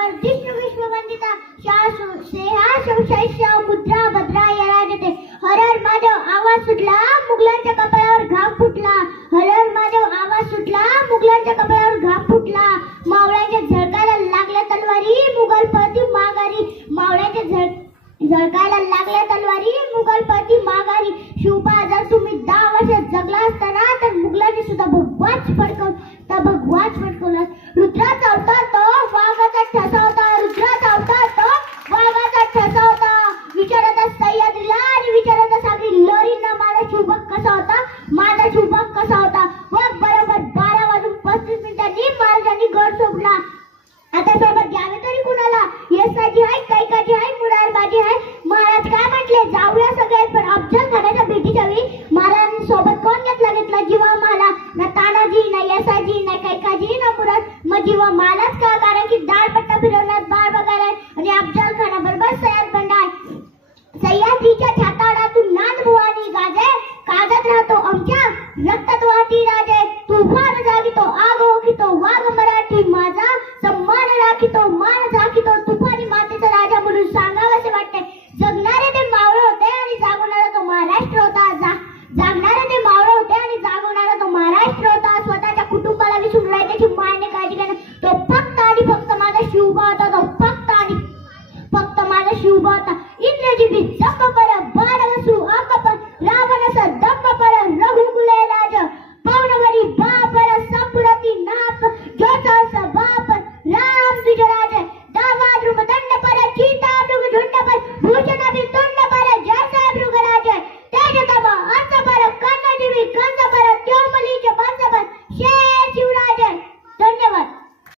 वर्धिष्णु विश्ववंदिता स्नेहा शौशैष्य मुद्रा भद्रा या राजते. हर हर महादेव आवाज सुटला, मुघलांच्या कपाळावर घाम फुटला. हर हर महादेव आवाज सुटला, मुघलांच्या कपाळावर घाम फुटला. मावळ्याच्या झळकायला लागल्या तलवारी, मुघल पळती माघारी. मावळ्याच्या झळकायला लागल्या तलवारी, मुघल पळती माघारी. शिवबा जर तुम्ही 10 वर्ष जगला असताना तर मुघलांनी सुद्धा भगवाच फटकवला. रुद्राचा अवतार तो वाघाचा ठसा होता. रुद्राचा अवतार तो वाघाचा ठसा होता. विचारता सह्याद्रीला आणि विचारता सागरी लहरींना माझा शिवभक्त कसा होता, माझा शिवभक्त कसा होता. व बरोबर 12:35 महाराजांनी गड सोडला. आता सोबत घ्यावे तरी कुणाला? यशाची आहे, कैकाची आहे, मुरारबाजी आहे. महाराज काय म्हटले? जाऊया सगळे, पण अफजल खानाच्या भेटीच्या वेळी महाराजांनी सोबत कोण घेतला जीवा माला. ना तानाजी, ना यशाजी, ना कैकाजी, ना मुराद. मग जीवा मालाच का? कारण की दाळपट्टा फिरवण्यात बाळ बघायला आणि अफजल खानाबरोबर सह्याद बंड आहे. सह्याद्रीच्या छाताडातून नांदबुवानी गाजे, कागद राहतो आमच्या रक्तात वाहती राजे. तुफान जागितो, आग ओकितो, वाघ मराठी माझा सन्मान राखितो. मान